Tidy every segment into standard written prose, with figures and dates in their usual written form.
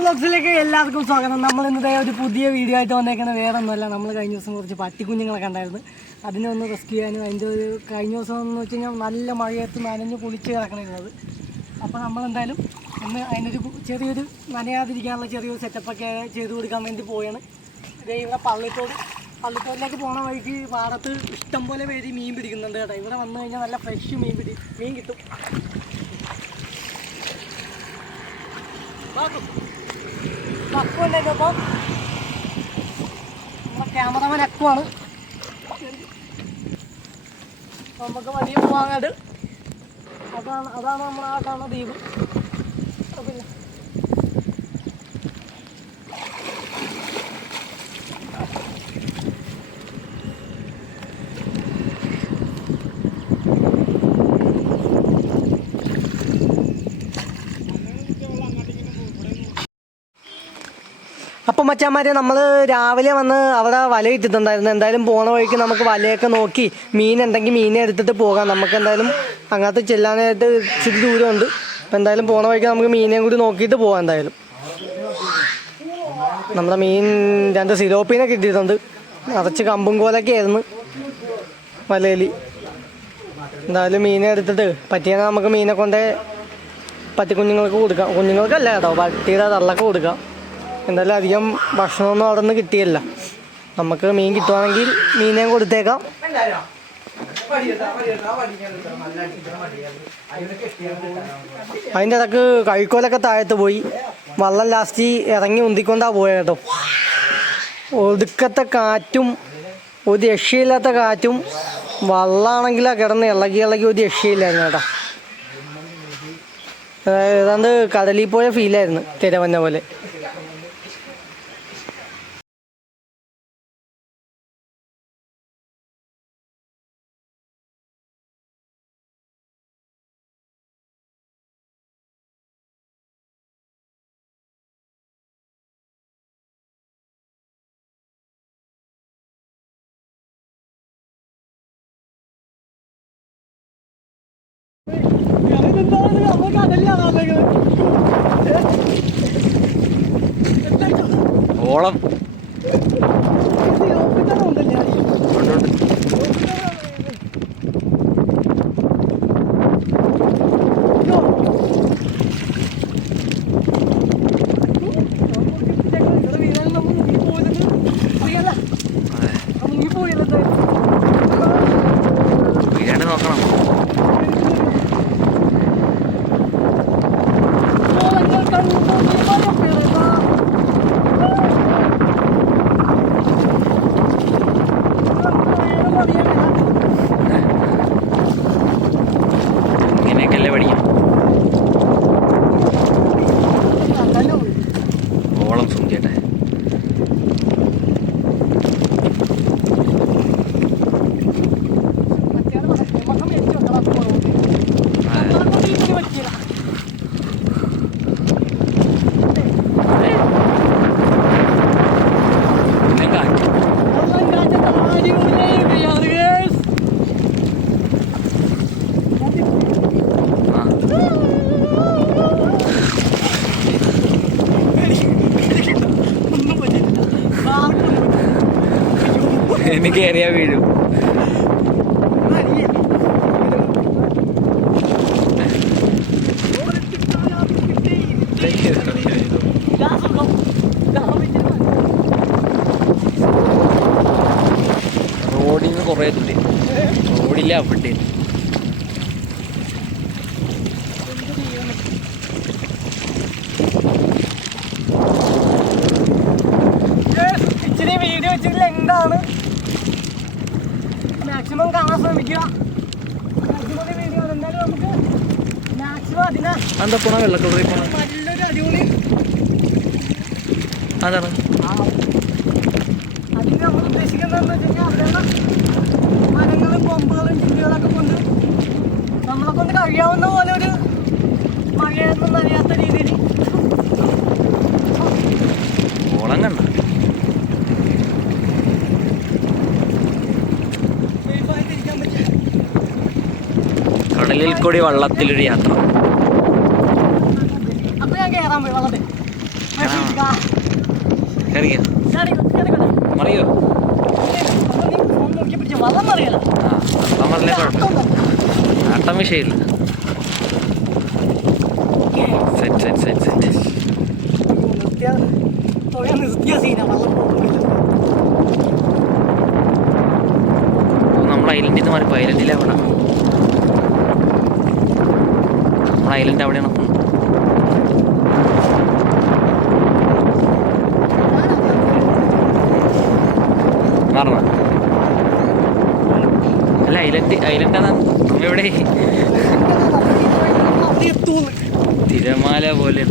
വ്ളോഗ്സിലേക്ക് എല്ലാവർക്കും സ്വാഗതം. നമ്മൾ ഇന്നത്തെ ഒരു പുതിയ വീഡിയോ ആയിട്ട് വന്നേക്കുന്നത് വേറെ ഒന്നുമല്ല. നമ്മൾ കഴിഞ്ഞ ദിവസം കുറച്ച് പട്ടിക്കുഞ്ഞുങ്ങളെ കണ്ടായിരുന്നു. അതിനെ ഒന്ന് റെസ്ക്യൂ ചെയ്യാനും അതിൻ്റെ ഒരു കഴിഞ്ഞ ദിവസം എന്ന് വെച്ച് കഴിഞ്ഞാൽ നല്ല മഴയത്ത് നനഞ്ഞ് കുളിച്ച് കിടക്കണിരുന്നത്. അപ്പോൾ നമ്മളെന്തായാലും ഒന്ന് അതിനൊരു ചെറിയൊരു നനയാതിരിക്കാനുള്ള ചെറിയൊരു സെറ്റപ്പൊക്കെ ചെയ്ത് കൊടുക്കാൻ വേണ്ടി പോയാണ്. ഇവിടെ പള്ളിത്തോടിലേക്ക് പോണ വഴിക്ക് പാടത്ത് ഇഷ്ടംപോലെ പേര് മീൻ പിടിക്കുന്നുണ്ട് കേട്ടോ. ഇവിടെ വന്നു കഴിഞ്ഞാൽ നല്ല ഫ്രഷ് മീൻ കിട്ടും. അക്കുണ്ടായിരുന്നു. അപ്പം നമ്മുടെ ക്യാമറമാൻ അക്കുവാണ്. നമുക്ക് വലിയ പോവാങ്ങാട് അതാണ് നമ്മൾ ആ കാണുന്ന ദ്വീപ്. പിന്നെ അപ്പം മച്ചാന്മാരെ നമ്മൾ രാവിലെ വന്ന് അവിടെ വല ഇട്ടിട്ടുണ്ടായിരുന്നു. എന്തായാലും പോണ വഴിക്ക് നമുക്ക് വലയൊക്കെ നോക്കി മീനുണ്ടെങ്കിൽ മീനെ എടുത്തിട്ട് പോകാം. നമുക്ക് എന്തായാലും അങ്ങനത്തെ ചെല്ലാനായിട്ട് ഇച്ചിരി ദൂരമുണ്ട്. അപ്പം എന്തായാലും പോണ വഴിക്ക് നമുക്ക് മീനെയും കൂടി നോക്കിയിട്ട് പോകാം. എന്തായാലും നമ്മുടെ മീൻ 2 സിലോപ്പീനെ കിട്ടിയിട്ടുണ്ട്. നിറച്ച് കമ്പും കോലൊക്കെ ആയിരുന്നു വലയിൽ. എന്തായാലും മീനെ എടുത്തിട്ട് പറ്റിയാൽ നമുക്ക് മീനെ കൊണ്ട് പട്ടിക്കുഞ്ഞുങ്ങൾക്ക് കൊടുക്കാം. കുഞ്ഞുങ്ങൾക്കല്ല കേട്ടോ, പട്ടിയുടെ തള്ളക്ക് കൊടുക്കാം. എന്തായാലും അധികം ഭക്ഷണമൊന്നും അവിടെ നിന്ന് കിട്ടിയല്ല. നമുക്ക് മീൻ കിട്ടുവാണെങ്കിൽ മീനെയും കൊടുത്തേക്കാം. അതിൻ്റെ ഇടക്ക് കഴിക്കോലൊക്കെ താഴത്ത് പോയി. വള്ളം ലാസ്റ്റ് ഇറങ്ങി ഉന്തിക്കൊണ്ടാ പോയ കേട്ടോ. ഒടുക്കത്തെ കാറ്റും ഒരു രക്ഷയില്ലാത്ത കാറ്റും. വള്ളാണെങ്കിലാ കിടന്ന് ഇളകി ഒരു രക്ഷയില്ലായിരുന്നു കേട്ടോ. ഏതാണ്ട് കടലിൽ പോയ ഫീലായിരുന്നു, തിരവന്ന പോലെ. ഓളം നോക്കണം. ഇങ്ങനെയൊക്കെയല്ലേ പഠിക്കാം. ഓളം സുഖിയട്ടെ. എനിക്ക് ഏറിയാ വീഴും. റോഡിൽ നിന്ന് കുറേ തുള്ളി. റോഡില്ല അവിടെ ഇച്ചിരി വീഡിയോ വെച്ചിട്ട് എന്താണ് മാക്സിമം കാണാൻ ശ്രമിക്കുക. അടിപൊളി വീഡിയോ. എന്തായാലും നമുക്ക് മാക്സിമം അതിനെ എന്താ പോണ വെള്ളക്കളറി പോണ നല്ലൊരു അടിപൊളി അതാണ്. അതിന് നമ്മൾ ഉദ്ദേശിക്കുന്നതെന്ന് വെച്ച് കഴിഞ്ഞാൽ അവിടെയുള്ള മരങ്ങളും കൊമ്പുകളും ചില്ലുകളൊക്കെ കൊണ്ട് നമ്മളെ കൊണ്ട് കഴിയാവുന്ന പോലെ ഒരു മഴയൊന്നും നനയാത്ത രീതിയിൽ ഓളം കണ്ട കടലിൽ കൂടി വള്ളത്തിലൊരു യാത്ര. അപ്പൊ ഞാൻ കയറാൻ പോയി വള്ളത്തിൽ. കയറിയോ മറിയോ വള്ളം മറിയല വള്ളം മറിയില്ലേ കുഴപ്പമില്ല ആട്ടം വിഷയമില്ല സെറ്റ് സെറ്റ് സെറ്റ് സെറ്റ് നിർത്തിയ സീനാ വള്ളം നമ്മൾ ഐലൻഡിൽ നിന്ന് മാറിപ്പോ ഐലൻഡിൽ എവിടെ നമ്മൾ ഐലൻഡ് എവിടെയാണ് മാറണ അല്ല ഐലൻഡാണ് നമ്മ എവിടെ തിരമാല പോലെ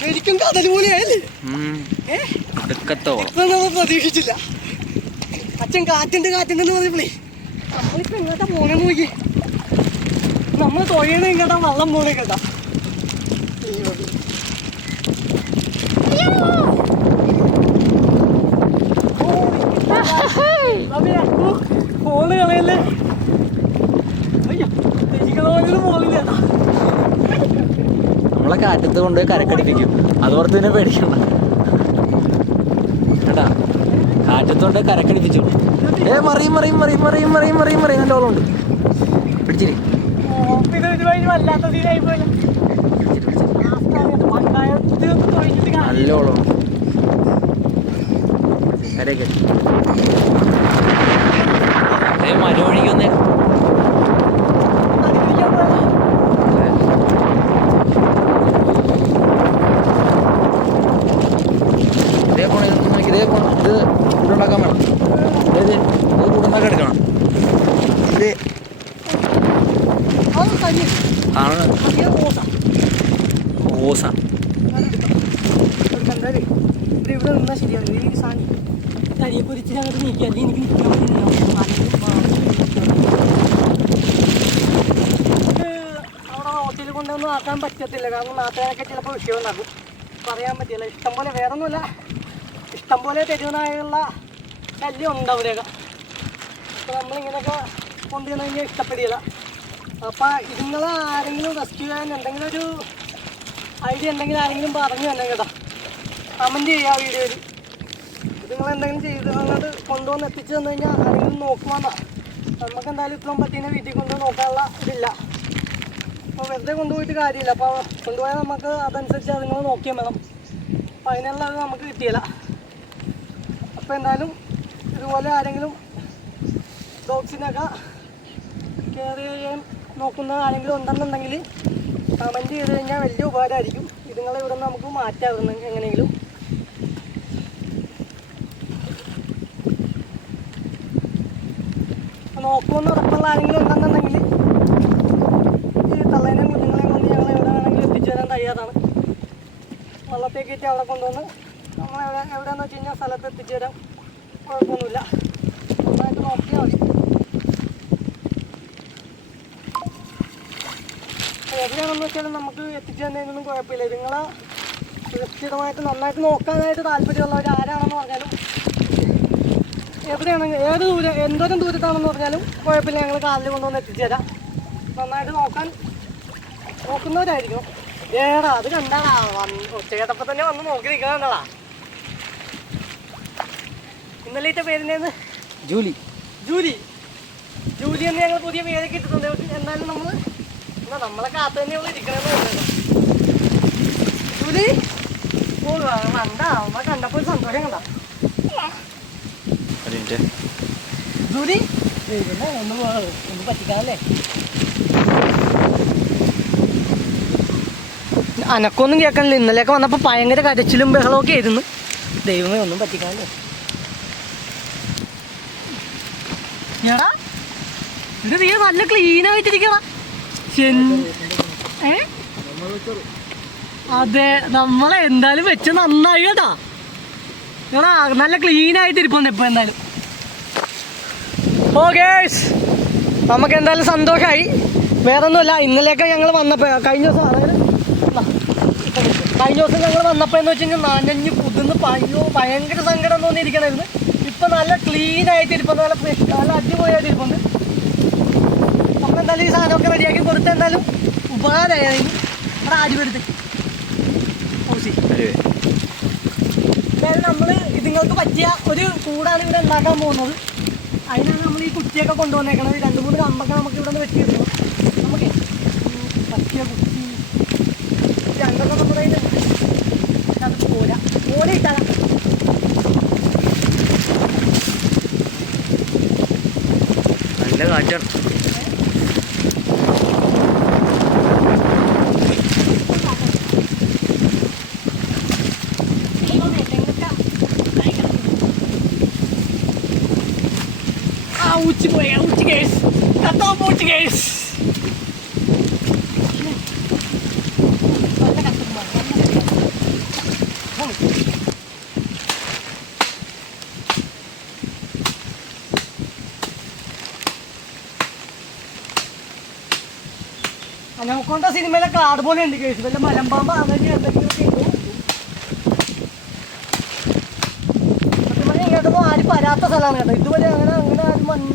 ശരിക്കും കടൽ പോലെയായല്ലേ നമ്മൾ പ്രതീക്ഷിച്ചില്ല അച്ഛൻ കാറ്റുണ്ടെന്ന് പറഞ്ഞപ്പോളേ നമ്മളിപ്പോ എങ്ങോട്ടാ പോണേ നോക്കി നമ്മൾ തൊഴണ എങ്ങോട്ടാ വള്ളം പോണേ കേട്ടാ ഫോണ് കളയല്ലേ പോളില്ല നമ്മളെ കാറ്റത്ത് കൊണ്ട് കരക്കടിപ്പിക്കും അതോർത്ത് തന്നെ പേടിക്കണ്ട കേട്ടാ കാറ്റത്ത് കൊണ്ട് കരക്കടിപ്പിച്ചു മറിയും നല്ല ഓളമുണ്ട് പിടിച്ചിരി വല്ലാത്ത സീനായി പോലെ നല്ല ഓളമാണ് കരയൊക്കെ മഴ ഒഴിക്കുന്നേ ഇതേ പോണം ഇത് കൂടുണ്ടാക്കാൻ വേണം ഇത് കൂടുണ്ടാക്കാൻ എടുക്കണം ഇത് ആണ് ഓസ ഇവിടെ നിന്നാൽ ശരിയാണ് ഈ സാധനം കരിയൊക്കെ ഒരിച്ചിരി അങ്ങോട്ട് നീക്കി അല്ലെങ്കിൽ എനിക്ക് അവിടെ ഹോട്ടലിൽ കൊണ്ടൊന്നും ആക്കാൻ പറ്റത്തില്ല കാരണം നാട്ടുകാരൊക്കെ ചിലപ്പോൾ വിഷയം ഉണ്ടാക്കും പറയാൻ പറ്റില്ല ഇഷ്ടംപോലെ വേറൊന്നുമില്ല ഇഷ്ടംപോലെ തെരുവനായുള്ള ശല്യം ഉണ്ട് അവിടെയൊക്കെ അപ്പോൾ നമ്മളിങ്ങനെയൊക്കെ കൊണ്ടുവന്നു കഴിഞ്ഞാൽ ഇഷ്ടപ്പെടില്ല അപ്പോൾ ഇതുങ്ങൾ ആരെങ്കിലും റെസ്ക്യൂ ചെയ്യാൻ എന്തെങ്കിലും ഒരു ഐഡിയ ഉണ്ടെങ്കിൽ ആരെങ്കിലും പറഞ്ഞു തന്നെ കേട്ടോ കമൻറ്റ് ചെയ്യുക ആ വീഡിയോയിൽ നിങ്ങൾ എന്തെങ്കിലും ചെയ്ത് അങ്ങോട്ട് കൊണ്ടുവന്ന് എത്തിച്ചു തന്നു കഴിഞ്ഞാൽ ആരെങ്കിലും നോക്കുവാന്നാ നമുക്ക് എന്തായാലും ഇത്രയും പറ്റീനെ വീട്ടിൽ കൊണ്ടുപോയി നോക്കാനുള്ള ഇതില്ല അപ്പോൾ വെറുതെ കൊണ്ടുപോയിട്ട് കാര്യമില്ല അപ്പോൾ കൊണ്ടുപോയാൽ നമുക്ക് അതനുസരിച്ച് അതുങ്ങൾ നോക്കിയാൽ വേണം അപ്പോൾ അതിനുള്ള അത് നമുക്ക് കിട്ടിയില്ല അപ്പോൾ എന്തായാലും ഇതുപോലെ ആരെങ്കിലും ഡോഗ്സിനൊക്കെ കെയർ ചെയ്യാൻ നോക്കുന്ന ആരെങ്കിലും ഉണ്ടെന്നുണ്ടെങ്കിൽ കമൻറ്റ് ചെയ്ത് കഴിഞ്ഞാൽ വലിയ ഉപകാരമായിരിക്കും ഇതുങ്ങളെ ഇവിടെ നിന്ന് നമുക്ക് മാറ്റാവുന്ന എങ്ങനെയെങ്കിലും നോക്കുമെന്ന് ഉറപ്പുള്ള ആരെങ്കിലും ഉണ്ടെന്നുണ്ടെങ്കിൽ ഈ തള്ളേനെയും കുഞ്ഞുങ്ങളെയും കൊണ്ട് ഞങ്ങൾ എവിടെ വേണമെങ്കിലും എത്തിച്ചു തരാൻ തയ്യാറാണ് വള്ളത്തേക്ക് അവിടെ കൊണ്ടുവന്ന് നമ്മൾ എവിടെയാണെന്ന് വെച്ച് കഴിഞ്ഞാൽ സ്ഥലത്ത് എത്തിച്ചു തരാം കുഴപ്പമൊന്നുമില്ല നന്നായിട്ട് നോക്കിയാൽ മതി എവിടെയാണെന്ന് വെച്ചാലും നമുക്ക് എത്തിച്ചു തന്നതിനൊന്നും കുഴപ്പമില്ല നിങ്ങളെ സുരക്ഷിതമായിട്ട് നന്നായിട്ട് നോക്കാനായിട്ട് താല്പര്യമുള്ളവർ ആരാണെന്ന് പറഞ്ഞാലും എവിടെയാണെങ്കിൽ ഏത് ദൂരം എന്തോരം ദൂരത്താണെന്ന് പറഞ്ഞാലും കുഴപ്പമില്ല ഞങ്ങൾ കാലിൽ കൊണ്ടുവന്ന് എത്തിച്ചു തരാം നന്നായിട്ട് നോക്കുന്നവരായിരിക്കും ഏടാ അത് കണ്ടാടാ ഒറ്റ തന്നെ വന്ന് നോക്കി നിൽക്കണതാ ഇന്നലെ ഇട്ട പേരിനേന്ന് ജൂലി എന്ന് ഞങ്ങൾ പുതിയ പേരൊക്കെ ഇട്ടിട്ടുണ്ട് എന്നാലും നമ്മളെ കാത്തു തന്നെയുള്ള ഇരിക്കണമെന്ന് തോന്നുന്നു ജൂലി കണ്ടാ നമ്മളെ കണ്ടപ്പോൾ ഒരു സന്തോഷം കണ്ടാ ജൂലി ഒന്ന് പറ്റിക്കാനല്ലേ അനക്കൊന്നും കേൾക്കണില്ല ഇന്നലെയൊക്കെ വന്നപ്പോൾ ഭയങ്കര കരച്ചിലും ബഹളമൊക്കെ ആയിരുന്നു ദൈവമേ ഒന്നും പറ്റിക്കാനല്ലേ എടാ ഇത് നീ നല്ല ക്ലീനായിട്ടിരിക്കടാ അതെ നമ്മളെ എന്തായാലും വെച്ച് നന്നായി കേട്ടാ എടാ നല്ല ക്ലീനായിട്ട് ഇരിപ്പുണ്ട് ഇപ്പൊ എന്തായാലും ഓ ഗേഴ്സ് നമുക്ക് എന്തായാലും സന്തോഷമായി വേറൊന്നുമല്ല ഇന്നലെയൊക്കെ ഞങ്ങൾ വന്നപ്പോൾ കഴിഞ്ഞ ദിവസം ഞങ്ങൾ വന്നപ്പോൾ എന്ന് വെച്ച് കഴിഞ്ഞാൽ നനഞ്ഞ് പുതുന്ന് ഭയങ്കര സങ്കടം തോന്നിയിരിക്കണമായിരുന്നു ഇപ്പം നല്ല ക്ലീനായിട്ട് ഇരിപ്പുണ്ട് നല്ല ഫ്രഷ് നല്ല അടിപൊളിയായിട്ട് ഇരിപ്പുണ്ട് നമ്മളെന്തായാലും ഈ സാധനമൊക്കെ റെഡിയാക്കി കൊടുത്ത എന്തായാലും ഉപകാരമായിരുന്നു ആരുവെടുത്ത് അതായത് നമ്മൾ ഇതുങ്ങൾക്ക് പറ്റിയ ഒരു കൂടാണ് ഇവിടെ ഉണ്ടാക്കാൻ പോകുന്നത്. അതിനാണ് നമ്മൾ ഈ കുറ്റിയൊക്കെ കൊണ്ടുവന്നേക്കണത്. 2-3 കമ്പൊക്കെ നമുക്ക് ഇവിടെ നിന്ന് വെട്ടിയെടുക്കണം. നമുക്ക് പറ്റിയ കുറ്റി രണ്ടൊക്കെ നമ്മുടെ കയ്യിലുണ്ട്. അത് ഓല ഇട്ടാൽ നല്ല കാറ്റാണ്. Uchi boy, uchi guys. Katong uchi guys. അനൗക്കോണ്ട സിനിമയിലെ കാട് പോലെ ഉണ്ട് കേസ്. വല്ല മലമ്പാമ്പ് അങ്ങനെ എന്തെങ്കിലുമൊക്കെ ഇങ്ങോട്ടൊന്നും ആരും വരാത്ത സ്ഥലമാണ് കേട്ടോ. ഇതുവരെ അങ്ങനെ ആരും വന്ന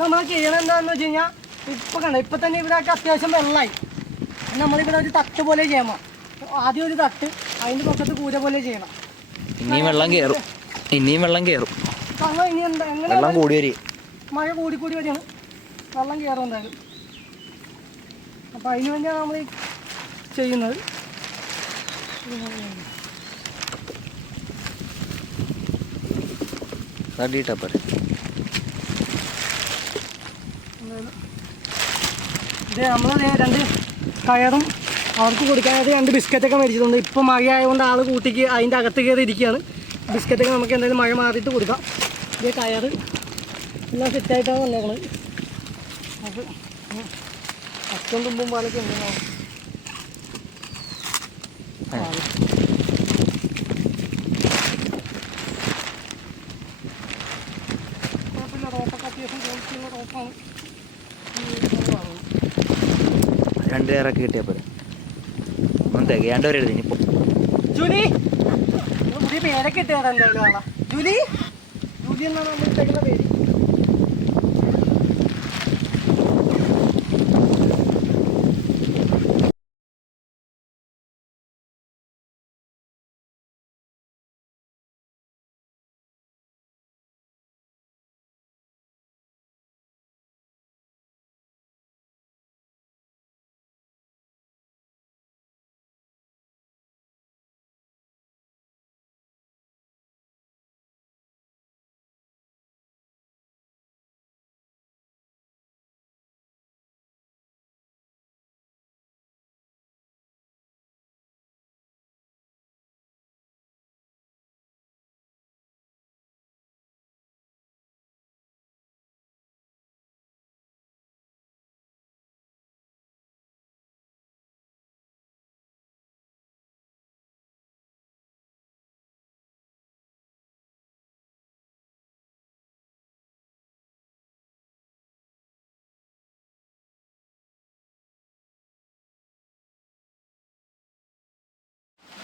നമ്മൾ ചെയ്യണം എന്താണെന്ന് വെച്ച് കഴിഞ്ഞാൽ ഇപ്പം കണ്ട ഇപ്പം തന്നെ ഇവിടെയൊക്കെ അത്യാവശ്യം വെള്ളമായി. നമ്മളിവിടെ ഒരു തട്ട് പോലെ ചെയ്യണം. ആദ്യം ഒരു തട്ട്, അതിൻ്റെ പുറത്ത് കൂര പോലെ ചെയ്യണം. ഇനിയും വെള്ളം കയറും. കാരണം ഇനി എന്താ എങ്ങനെ മഴ കൂടി വരികയാണ്, വെള്ളം കയറും എന്തായാലും. അപ്പം അതിന് വേണ്ടിയാണ് നമ്മൾ ചെയ്യുന്നത്. ഇത് നമ്മൾ 2 കയറും അവർക്ക് കൊടുക്കാനായിട്ട് 2 ബിസ്ക്കറ്റൊക്കെ മേടിച്ചിട്ടുണ്ട്. ഇപ്പം മഴ ആയതുകൊണ്ട് ആൾ കൂട്ടിക്ക് അതിൻ്റെ അകത്ത് കയറി ഇരിക്കുകയാണ്. ബിസ്ക്കറ്റൊക്കെ നമുക്ക് എന്തായാലും മഴ മാറിയിട്ട് കൊടുക്കാം. ഇത് കയറ് എല്ലാം സെറ്റായിട്ടാണ് വന്നേക്കുന്നത്. അത് അച്ഛൻ തുമ്പും പാലൊക്കെ ഉണ്ടാവും. കുഴപ്പമില്ല, റോപ്പൊക്കെ അത്യാവശ്യം ക്വാളിറ്റിയുള്ള റോപ്പാണ്. 2 കയറൊക്കെ കിട്ടിയാൽ പോലെ തികയാണ്ടവരെഴുതി. ജൂലി പുതിയ പേരൊക്കെ ഇട്ട് തരാം എന്തായാലും ആളാ. ജൂലി എന്നാണ് നമ്മൾ ഇട്ടേക്കുന്ന പേര്.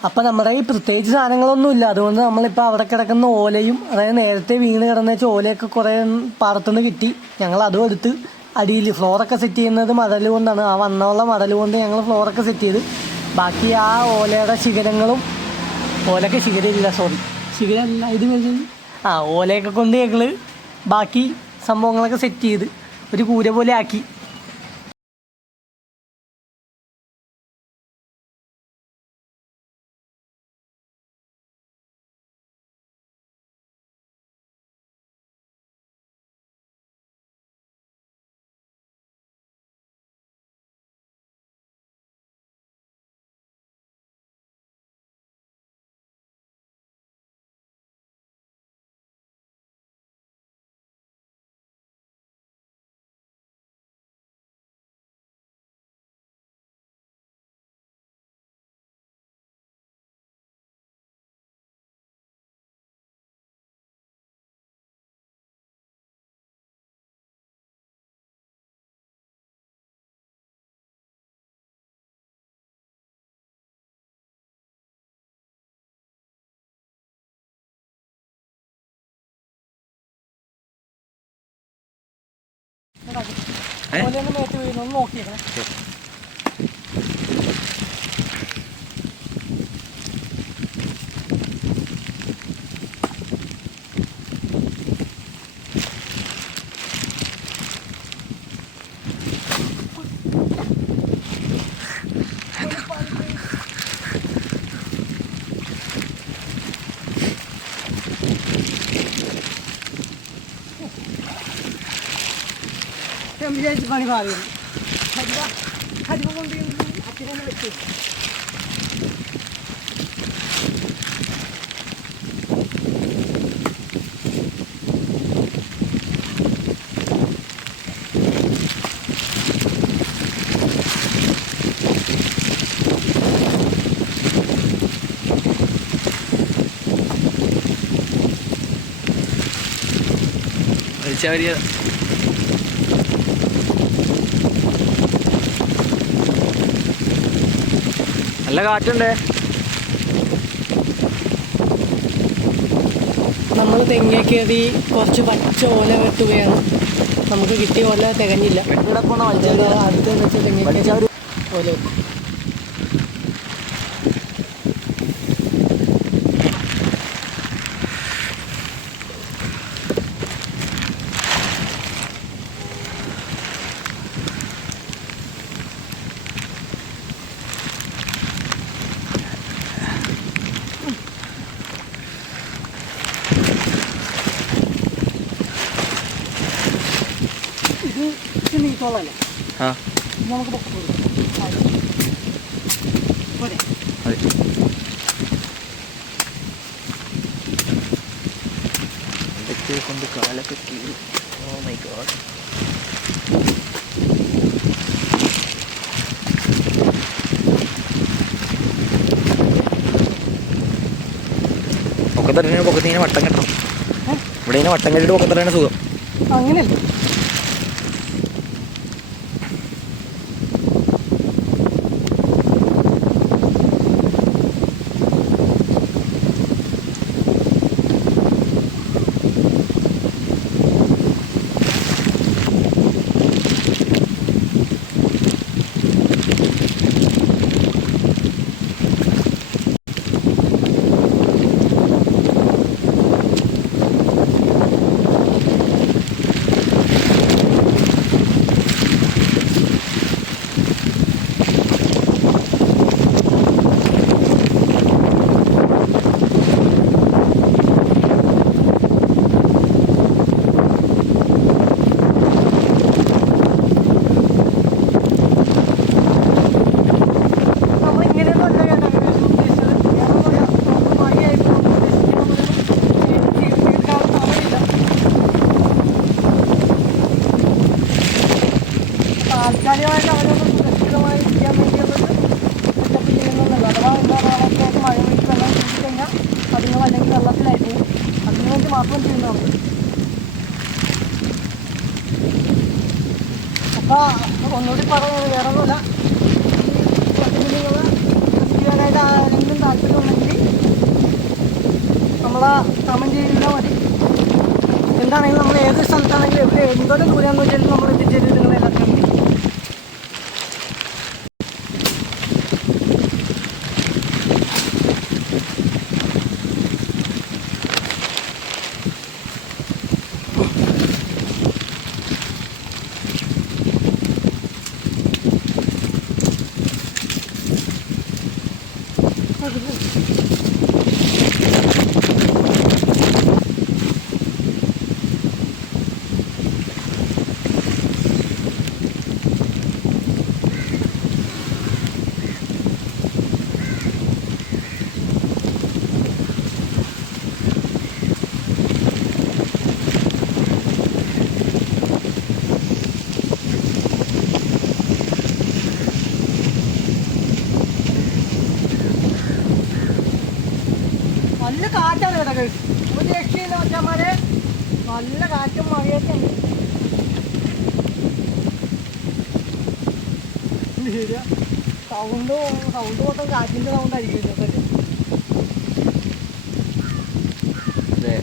അപ്പം നമ്മുടെ ഈ പ്രത്യേകിച്ച് സാധനങ്ങളൊന്നുമില്ല. അതുകൊണ്ട് നമ്മളിപ്പോൾ അവിടെ കിടക്കുന്ന ഓലയും, അതായത് നേരത്തെ വീണ് കിടന്ന വെച്ചാൽ ഓലയൊക്കെ കുറേ പാടത്തുനിന്ന് കിട്ടി. ഞങ്ങൾ അതും എടുത്ത് അടിയിൽ ഫ്ലോറൊക്കെ സെറ്റ് ചെയ്യുന്നത് മടൽ കൊണ്ടാണ്. ആ വന്നുള്ള മടൽ കൊണ്ട് ഞങ്ങൾ ഫ്ലോറൊക്കെ സെറ്റ് ചെയ്ത് ബാക്കി ആ ഓലയുടെ ശിഖരങ്ങളും, ഓലയൊക്കെ ശിഖരമില്ല, ശിഖരമല്ല ഇത് കഴിഞ്ഞ് ഓലയൊക്കെ കൊണ്ട് ഞങ്ങൾ ബാക്കി സംഭവങ്ങളൊക്കെ സെറ്റ് ചെയ്ത് ഒരു കൂര പോലെ ആക്കി. ഓലയൊന്നും മേത്ത് വീഴുന്നൊന്ന് നോക്കിയേക്കണം. വിചാരിച്ച് പണി പറയുന്നു. കരിമ കൊണ്ട് അച്ഛനെ വെച്ചു. നല്ല കാറ്റുണ്ട്. നമ്മൾ തെങ്ങേ കയറി കുറച്ച് പച്ച ഓല വെട്ടുകയാണ്. നമുക്ക് കിട്ടിയ ഓല തികഞ്ഞില്ല. അടുത്ത് വെച്ച് തെങ്ങേ കയറി ഓല വെക്കും. ഇത് നീക്കോളല്ലേ, നമുക്ക് പൊക്കം പോരെ. കൊണ്ട് കാലൊക്കെ കീറി. Oh my God. പൊക്കത്തിങ്ങനെ വട്ടം കെട്ടണം. ഇവിടെ ഇങ്ങനെ വട്ടം കെട്ടിട്ട് പൊക്കത്തന്നെ സുഖം. അങ്ങനെയല്ലേ? താൽക്കാലികമായിട്ട് അവരൊന്ന് സുരക്ഷിതമായി ഇരിക്കാൻ വേണ്ടിയുള്ളത് സെറ്റപ്പ് ചെയ്യുന്നതല്ല. അഥവാ എന്താ പറയുക, മഴ വീട്ടിൽ വെള്ളം കുടിച്ചു കഴിഞ്ഞാൽ അതുങ്ങൾ അല്ലെങ്കിൽ വെള്ളത്തിലായി പോകും. അതിനു വേണ്ടി മാത്രം ചെയ്യുന്നതാണ്. അപ്പോൾ ഒന്നുകൂടി പറയുന്നത് വേറെ ഒന്നുമില്ല, ഈ പട്ടികുഞ്ഞുങ്ങൾ ചെയ്യാനായിട്ട് ആരെങ്കിലും താല്പര്യം നമ്മളെ കമൻറ്റ് ചെയ്താൽ മതി. എന്താണെങ്കിലും നമ്മൾ ഏത് സ്ഥലത്താണെങ്കിലും എവിടെ എന്തോരം ദൂരമെന്ന് വെച്ചാലും നമ്മൾ എത്തിച്ചേരും നിങ്ങളെ എല്ലാവർക്കും വേണ്ടി. നല്ല കാറ്റാണ് കേട്ടോ guys. ഒരു രക്ഷയില്ല മച്ചാന്മാരെ, നല്ല കാറ്റും മഴയൊക്കെ ഉണ്ട്. സൗണ്ട് മൊത്തം കാറ്റിൻ്റെ സൗണ്ട് ആയിരിക്കും ഇതൊക്കെ. അതെ.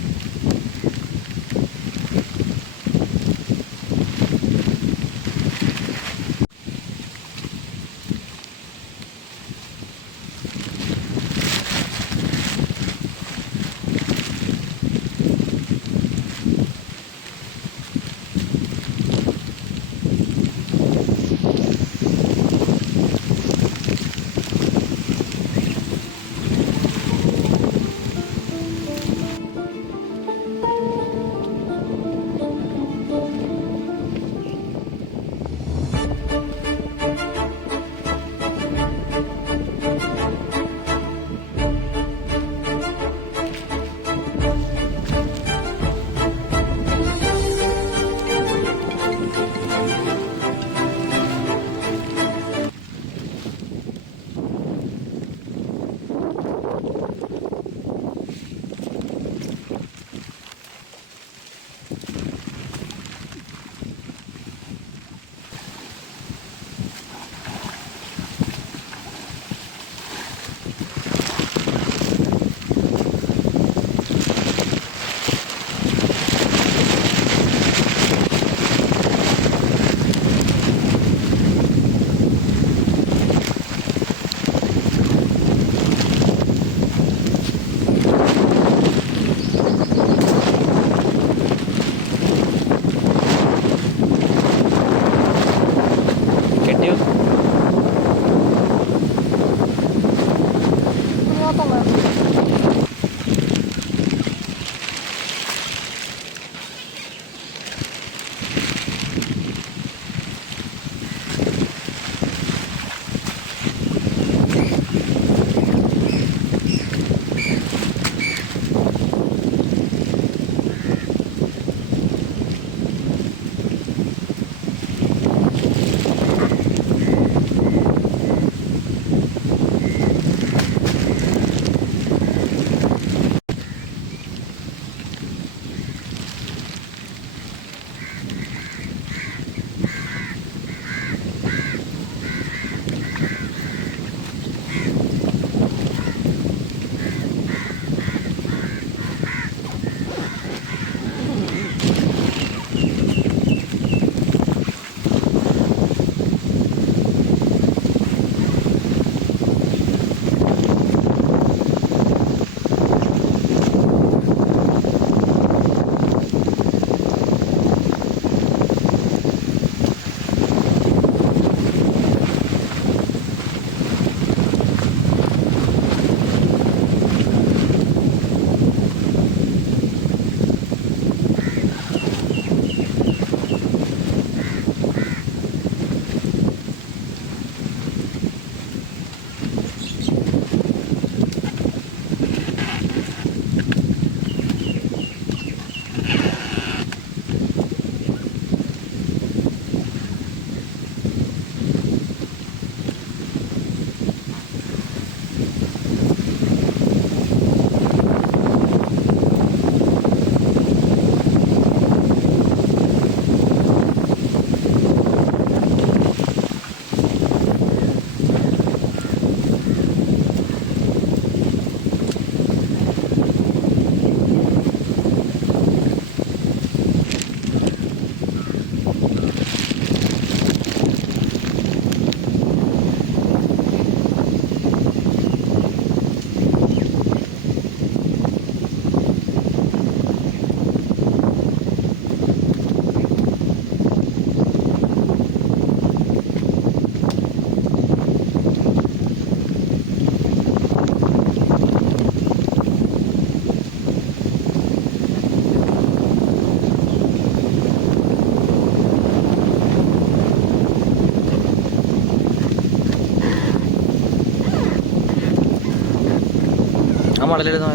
മടലെടുത്ത്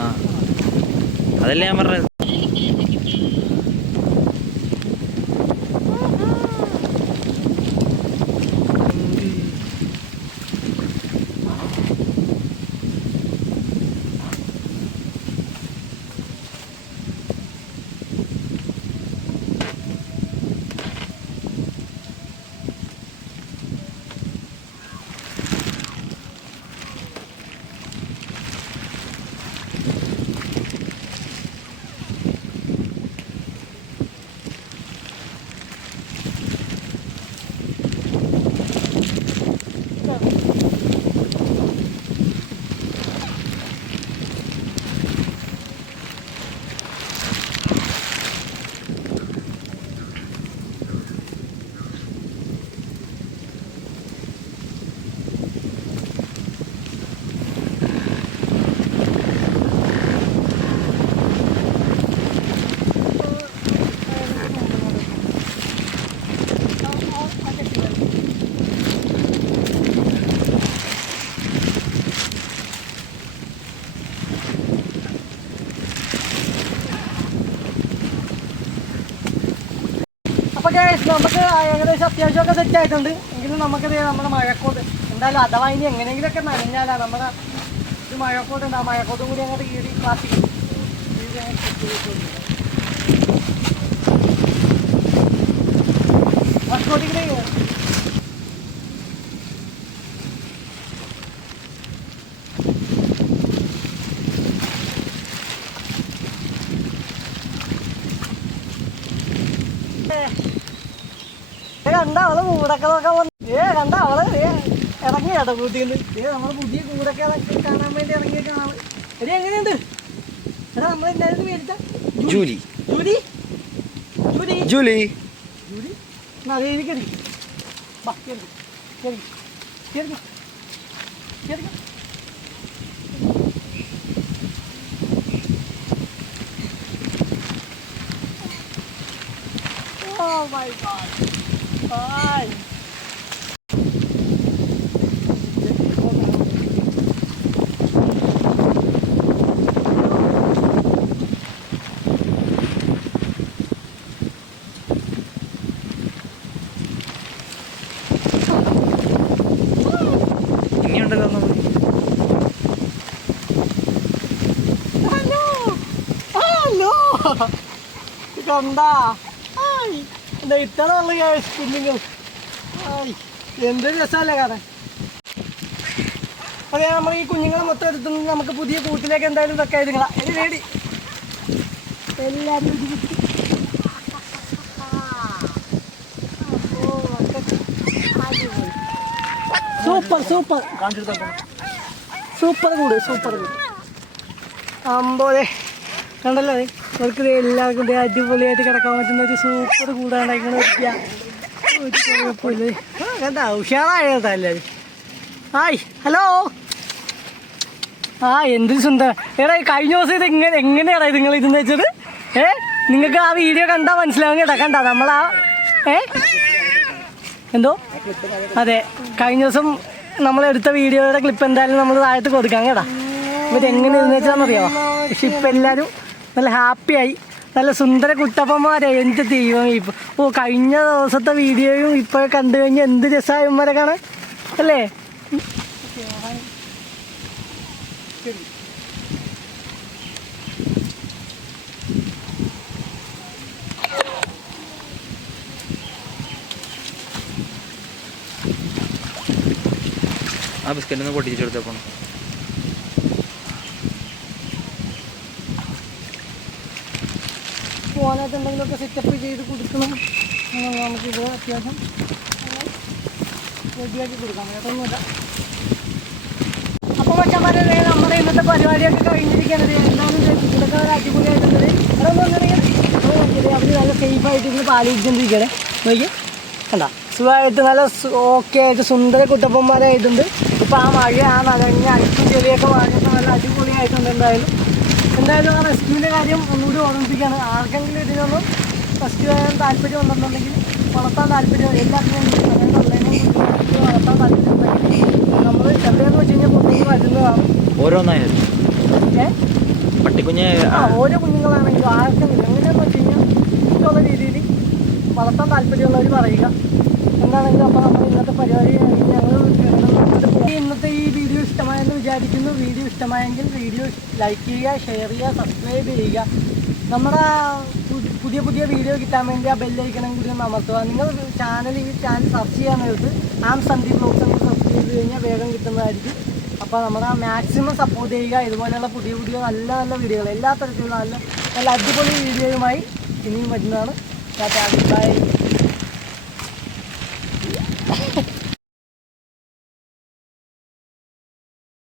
ആ അതല്ലേ ഞാൻ പറഞ്ഞത്. അപ്പോൾ നമുക്ക് ഏകദേശം അത്യാവശ്യമൊക്കെ സെറ്റ് ആയിട്ടുണ്ട്. എങ്കിലും നമുക്കത് നമ്മുടെ മഴക്കോട്ട് എന്തായാലും അഥവാ ഇനി എങ്ങനെയെങ്കിലുമൊക്കെ നനഞ്ഞാലാണ് നമ്മുടെ ഇത് മഴക്കോട്ടുണ്ട്. ആ മഴക്കോട്ടും കൂടി അങ്ങോട്ട് കീറി പ്ലാസ്റ്റിക് മഴക്കോട്ടിങ്ങനെ കണ്ട അവള് കൂടൊക്കെ നോക്കാൻ വന്നു. കണ്ട അവള് ഇറങ്ങി കേട്ടോ കൂട്ടിന്ന്. നമ്മള് പുതിയ കൂടൊക്കെ കാണാൻ വേണ്ടി ഇറങ്ങിയൊക്കെയാണ് ആള്. എടി എങ്ങനെയുണ്ട് എടാ നമ്മൾ എന്തായാലും മേടിച്ച Julie Julie Julie Julie Julie അതേരി കയറി ബാ കയറി കയറി കയറി കയറി. Oh my God! Bye. ഇനിയുണ്ടല്ലോ Hello! Hello! കണ്ടാ ഇത്ര ഉള്ള കുഞ്ഞുങ്ങൾ എന്തൊരു രസമല്ലേ കാണാൻ. അതെ നമ്മൾ ഈ കുഞ്ഞുങ്ങളെ മൊത്തം എടുത്തുന്നത് നമുക്ക് പുതിയ കൂട്ടിലേക്ക് എന്തായാലും വെക്കാം. ഇതുങ്ങളാ ഇനി വേടി എല്ലാവരും സൂപ്പർ സൂപ്പർ സൂപ്പർ കൂട് സൂപ്പർ കൂട് അമ്പോഴേ കണ്ടല്ലോ. അവർക്ക് എല്ലാവർക്കും അടിപൊളിയായിട്ട് കിടക്കാൻ പറ്റുന്ന ഒരു സൂപ്പർ കൂടാണ്ടായിക്കണ ഒരു കുഴപ്പമില്ല. കണ്ട ഉഷാറായ എല്ലാവരും. Hi hello. എന്തൊരു സുന്ദരം. എടാ കഴിഞ്ഞ ദിവസം ഇത് എങ്ങനെയാടാ നിങ്ങൾ ഇതെന്ന് വെച്ചത്? നിങ്ങൾക്ക് ആ വീഡിയോ കണ്ടാൽ മനസ്സിലാവും കേട്ടോ. കണ്ടാ നമ്മളാ എന്തോ അതെ കഴിഞ്ഞ ദിവസം നമ്മളെടുത്ത വീഡിയോയുടെ ക്ലിപ്പ് എന്തായാലും നമ്മൾ താഴത്ത് കൊടുക്കാം കേട്ടാ. ഇവരെങ്ങനെ ഇരുന്ന് വെച്ചാന്നറിയാമോ? പക്ഷെ ഇപ്പം എല്ലാവരും നല്ല ഹാപ്പിയായി, നല്ല സുന്ദര കുട്ടപ്പന്മാരായി. എന്ത് ദൈവം ഇപ്പോൾ കഴിഞ്ഞ ദിവസത്തെ വീഡിയോയും ഇപ്പോൾ കണ്ടു കഴിഞ്ഞാൽ എന്ത് രസമായന്മാരെ കാണാൻ അല്ലേ? ആ ബിസ്ക്കറ്റ് പൊട്ടിച്ചെടുത്തപ്പോൾ പോകാനായിട്ട് എന്തെങ്കിലുമൊക്കെ സെറ്റപ്പ് ചെയ്ത് കൊടുക്കണം. നമുക്കിത് അത്യാവശ്യം റെഡിയാക്കി കൊടുക്കാം. വേറൊന്നുമില്ല. അപ്പോൾ മച്ചന്മാരെ നമ്മുടെ ഇന്നത്തെ പരിപാടിയൊക്കെ കഴിഞ്ഞിരിക്കുന്നത് എന്താണെന്ന് ഇതൊക്കെ ഒരു അടിപൊളിയായിട്ടുള്ളത്. അതൊന്നും വന്നിട്ടുണ്ടെങ്കിൽ അവർ നല്ല സേഫായിട്ട് ഇന്ന് പാല് കുടിച്ചോണ്ടിരിക്കണേ. നോക്കി കണ്ട സുഖമായിട്ട് നല്ല ഓക്കെ ആയിട്ട് സുന്ദര കുട്ടപ്പന്മാരായിട്ടുണ്ട്. ഇപ്പോൾ ആ മഴ ആ നനഞ്ഞ അടിക്കും ചെളിയൊക്കെ വാങ്ങിയപ്പോൾ നല്ല അടിപൊളിയായിട്ടുണ്ട്. എന്തായാലും ആ റെസ്ക്യൂവിൻ്റെ കാര്യം ഒന്നുകൂടി ഓർമ്മിപ്പിക്കുകയാണ്. ആർക്കെങ്കിലും ഇതിനൊന്നും റെസ്ക്യൂ ചെയ്യാൻ താല്പര്യം ഉണ്ടെന്നുണ്ടെങ്കിൽ വളർത്താൻ താല്പര്യം എല്ലാത്തിനും വളർത്താൻ താല്പര്യം ഉണ്ടെങ്കിൽ കുഞ്ഞ് ഓരോ കുഞ്ഞുങ്ങളാണെങ്കിലും ആർക്കെങ്കിലും എങ്ങനെയാണെന്ന് വെച്ച് കഴിഞ്ഞാൽ ഇഷ്ടമുള്ള രീതിയിൽ വളർത്താൻ താല്പര്യമുള്ളവർ പറയുക എന്താണെങ്കിലും. അപ്പോൾ നമ്മൾ ഇന്നത്തെ പരിപാടി ഞങ്ങൾ ഇന്നത്തെ ഈ വീഡിയോ ഇഷ്ടമായെന്ന് വിചാരിക്കുന്നു. വീഡിയോ ഇഷ്ടമായെങ്കിൽ വീഡിയോ ലൈക്ക് ചെയ്യുക, ഷെയർ ചെയ്യുക, സബ്സ്ക്രൈബ് ചെയ്യുക. നമ്മുടെ പുതിയ പുതിയ വീഡിയോ കിട്ടാൻ വേണ്ടി ആ ബെല്ലൈക്കണം കൂടി ഒന്ന് അമർത്തുക. നിങ്ങൾ ഈ ചാനൽ സെർച്ച് ചെയ്യാൻ നേരത്ത് സന്ദീപ് ബ്ലോഗ്സ് എന്ന് സെർച്ച് ചെയ്ത് കഴിഞ്ഞാൽ വേഗം കിട്ടുന്നതായിരിക്കും. അപ്പോൾ നമ്മുടെ മാക്സിമം സപ്പോർട്ട് ചെയ്യുക. ഇതുപോലെയുള്ള പുതിയ പുതിയ നല്ല നല്ല വീഡിയോകൾ, എല്ലാ തരത്തിലുള്ള നല്ല നല്ല അടിപൊളി വീഡിയോയുമായി ഇനിയും വരുന്നതാണ്. ബൈ.